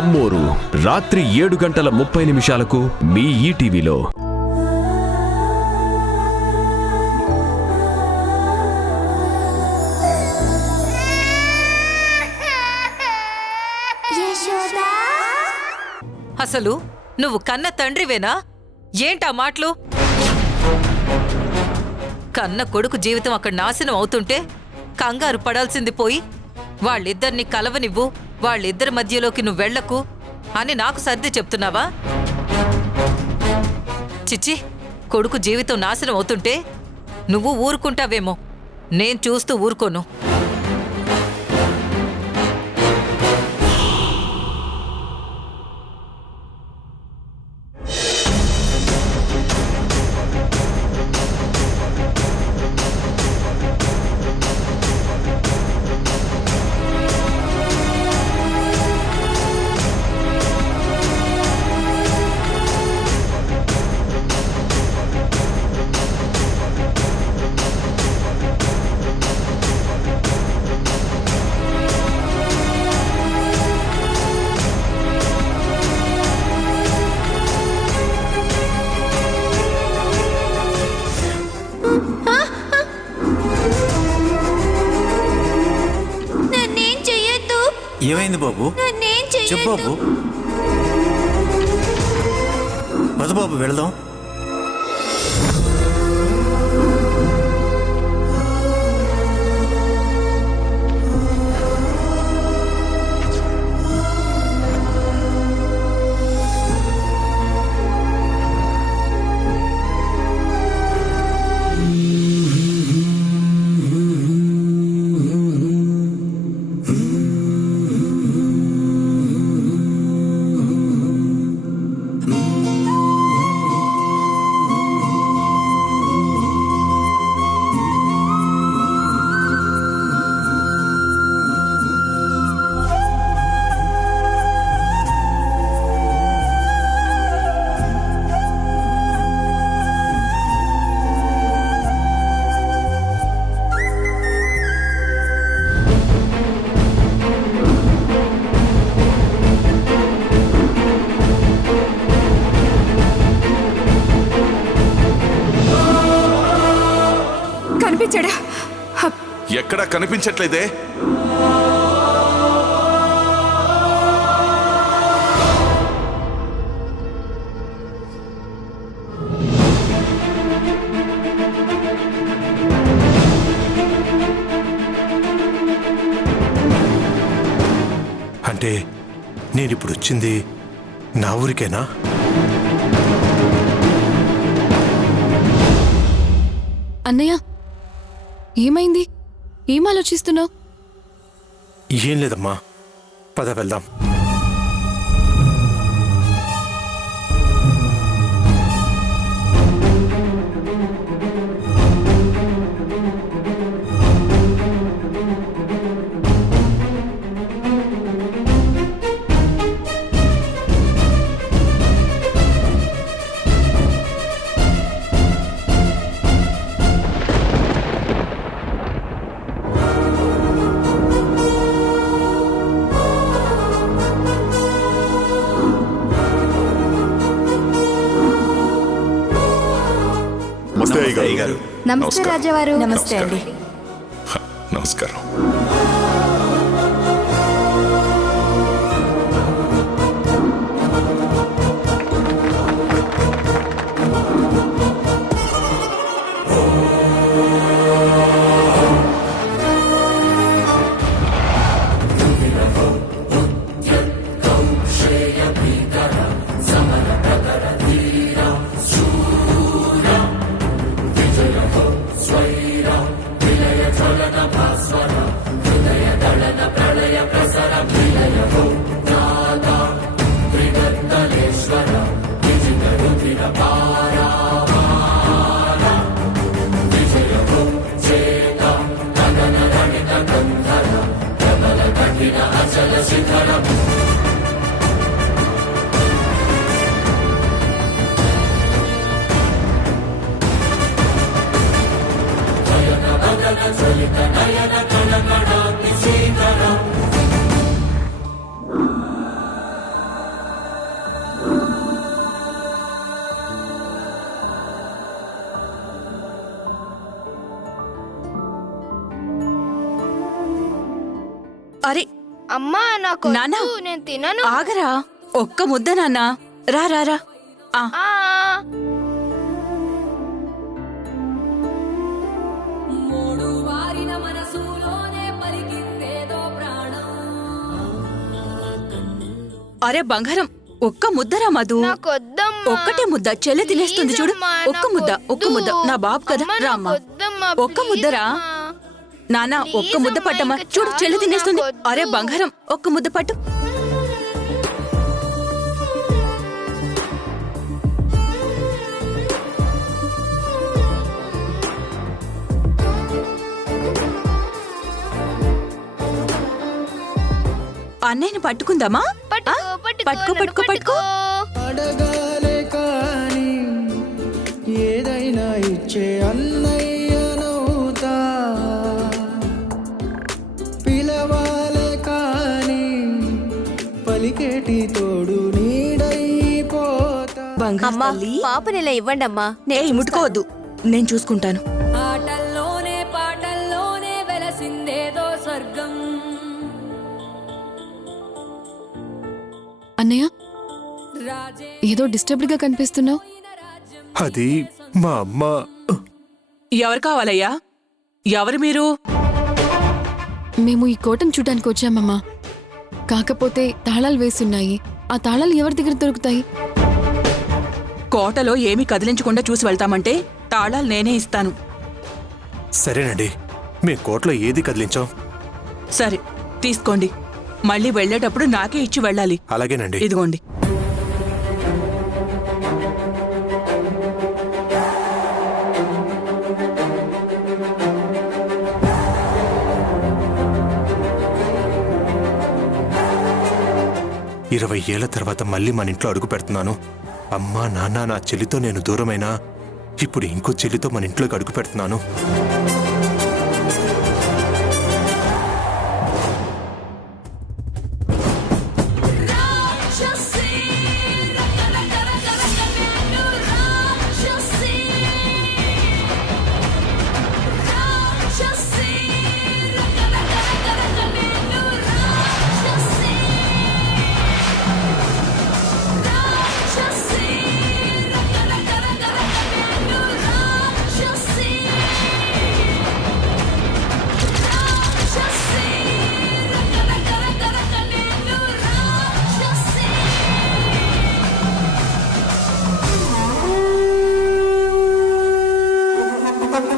అమ్మోరు రాత్రి 7:30 మీ ఈటీవీలో. అసలు నువ్వు కన్న తండ్రివేనా? ఏంటా మాటలు? కన్న కొడుకు జీవితం అక్కడ నాశనం అవుతుంటే కంగారు పడాల్సింది పోయి వాళ్ళిద్దరిని కలవనివ్వు, వాళ్ళిద్దరి మధ్యలోకి నువ్వు వెళ్లకు అని నాకు సర్ది చెప్తున్నావా? చిచ్చి, కొడుకు జీవితం నాశనం అవుతుంటే నువ్వు ఊరుకుంటావేమో, నేను చూస్తూ ఊరుకోను. ఏమైంది బాబు? చెప్పు బాబు. పద బాబు వెళదాం. ఎక్కడా కనిపించట్లేదే. అంటే నేనిప్పుడు వచ్చింది నా ఊరికేనా? అన్నయ్య, ఏమైంది? ఏం ఆలోచిస్తున్నావు? ఏం లేదమ్మా, పద వెళ్దాం. నమస్తే రాజావారు. నమస్తే అండి. నమస్కారం. Swayram, Vilaya Chalana Bhaswara. అరే అమ్మా నాకు నాన్న. నేను తినను. ఆగరా, ఒక్క ముద్ద నాన్నా. రా రా రా. ఆ, ఆ, అరే బంగారం, ఒక్క ముద్దరా మధు. నాకొద్దమ్మా. ఒక్కటే ముద్ద, చెల్లె తినేస్తుంది చూడు. ప్లీజ్ అమ్మా, ఒక్క ముద్ద, ఒక్క నాకొద్దు. ముద్ద. నా బాబు కదా, అమ్మా, రామ్మా. నాకొద్దమ్మా, ఒక్క ప్లీజ్ ముద్దరా. అమ్మా. నానా, ప్లీజ్ ఒక్క ముద్ద అమ్మా, పట్టమ్మా. ఇంకా చూడు, చెల్లె చాలు, తినేస్తుంది. నాకొద్దు. అరే బంగారం, ఒక్క ముద్ద పట్టు. అన్నయ్యని పట్టుకుందామా? ఆ? పట్టుకో, పట్టుకో పట్టుకో పట్టుకో. అడగాలే కాని ఏదైనా ఇచ్చే అన్నయ్యనవుతా, పిలవాలే కాని పలికేటి తోడు నీడైపోతా. బంగారు అమ్మా తల్లి. పాపని ఇలా ఇవ్వండి అమ్మా. ఏయ్, ముట్టుకోవద్దు, నేను చూసుకుంటాను. ఆటల్లోనే పాటల్లోనే వెలసిందేదో స్వర్గం. అన్నయ్య ఏదో డిస్టర్బ్డ్ గా కనిపిస్తున్నావు. అది మా అమ్మ. ఎవరు కావాలయ్యా? ఎవరు మీరు? మేము ఈ కోటను చూడడానికి వచ్చామమ్మా. కాకపోతే తాళాలు వేసున్నాయి. ఆ తాళాలు ఎవరి దగ్గర దొరుకుతాయి? కోటలో ఏమీ కదిలించకుండా చూసి వెళ్తామంటే తాళాలు నేనే ఇస్తాను. సరేనండి, మేము కోట్లో ఏది కదిలించాం. సరే, తీసుకోండి. మళ్ళీ వెళ్ళేటప్పుడు నాకే ఇచ్చి వెళ్ళాలి. అలాగేనండి. ఇదిగోండి. ఇరవై ఏళ్ల తర్వాత మళ్ళీ మన ఇంట్లో అడుగు పెడుతున్నాను. అమ్మా నాన్న నా చెల్లితో నేను దూరమైనా ఇప్పుడు ఇంకో చెల్లితో మన ఇంట్లోకి అడుగు పెడుతున్నాను.